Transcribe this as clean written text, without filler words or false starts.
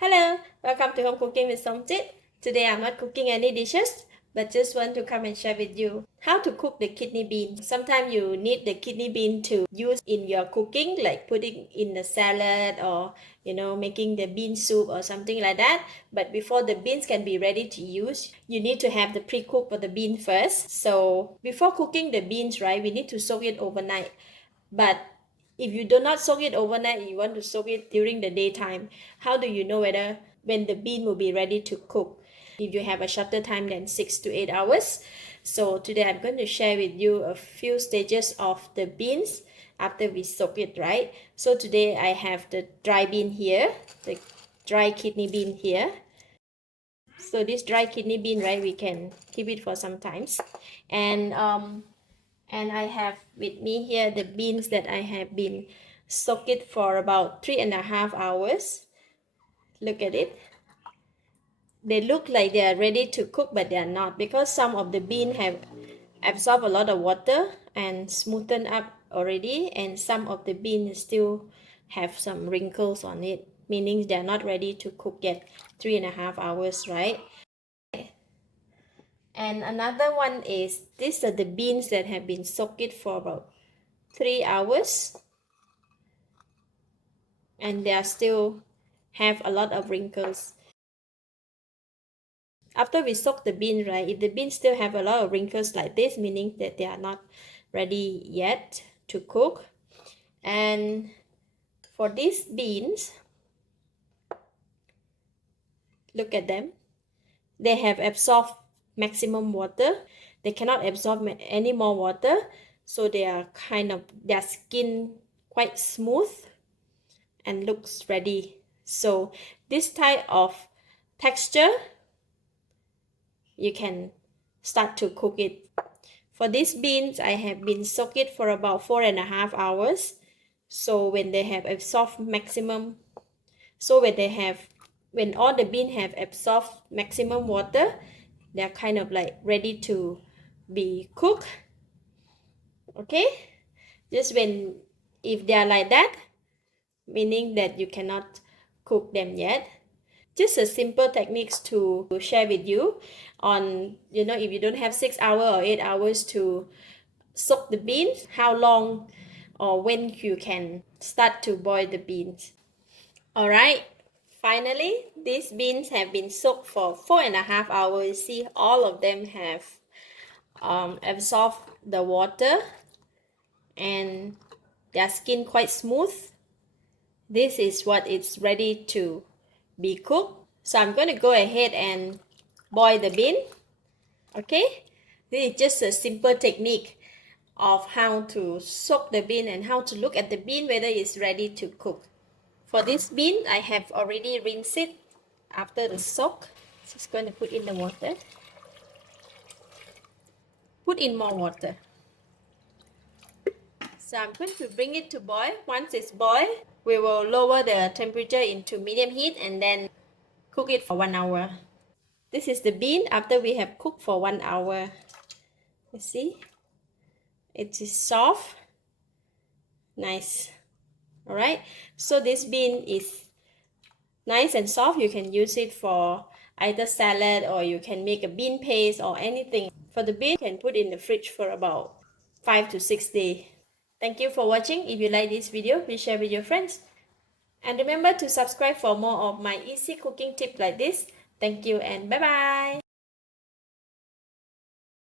Hello, welcome to Home Cooking with Somjit. Today I'm not cooking any dishes, but just want to come and share with you how to cook the kidney bean. Sometimes you need the kidney bean to use in your cooking, like putting in the salad or making the bean soup or something like that. But before the beans can be ready to use, you need to have the pre-cook for the bean first. So before cooking the beans, right, we need to soak it overnight. But if you do not soak it overnight, you want to soak it during the daytime, how do you know whether when the bean will be ready to cook? If you have a shorter time than 6 to 8 hours. So today I'm going to share with you a few stages of the beans after we soak it, right? So today I have the dry bean here, the dry kidney bean here. So this dry kidney bean, right, we can keep it for some times. And I have with me here the beans that I have been soaked for about 3.5 hours. Look at it. They look like they are ready to cook, but they are not, because some of the bean have absorbed a lot of water and smoothened up already, and some of the bean still have some wrinkles on it, meaning they are not ready to cook yet. 3.5 hours, right? And another one is, these are the beans that have been soaked for about 3 hours, and they are still have a lot of wrinkles. After we soak the bean, right, if the beans still have a lot of wrinkles like this, meaning that they are not ready yet to cook. And for these beans, look at them. They have absorbed maximum water. They cannot absorb any more water, so they are their skin quite smooth and looks ready. So this type of texture, you can start to cook it. For these beans, I have been soaked for about 4.5 hours. So when they have absorbed maximum, so when all the beans have absorbed maximum water, they are kind of like ready to be cooked. Okay, just if they are like that, meaning that you cannot cook them yet. Just a simple techniques to share with you on, if you don't have 6 hours or 8 hours to soak the beans, how long or when you can start to boil the beans. All right, finally these beans have been soaked for 4.5 hours. See, all of them have absorbed the water and their skin quite smooth. This is what it's ready to be cooked. So I'm going to go ahead and boil the bean. Okay, this is just a simple technique of how to soak the bean and how to look at the bean whether it's ready to cook. For this bean, I have already rinsed it after the soak. Just going to put in the water. Put in more water. So I'm going to bring it to boil. Once it's boiled, we will lower the temperature into medium heat and then cook it for 1 hour. This is the bean after we have cooked for 1 hour. You see, it is soft, nice. All right, so this bean is nice and soft. You can use it for either salad, or you can make a bean paste or anything. For the bean, you can put in the fridge for about 5 to 6 days. Thank you for watching. If you like this video, please share with your friends. And remember to subscribe for more of my easy cooking tips like this. Thank you and bye-bye.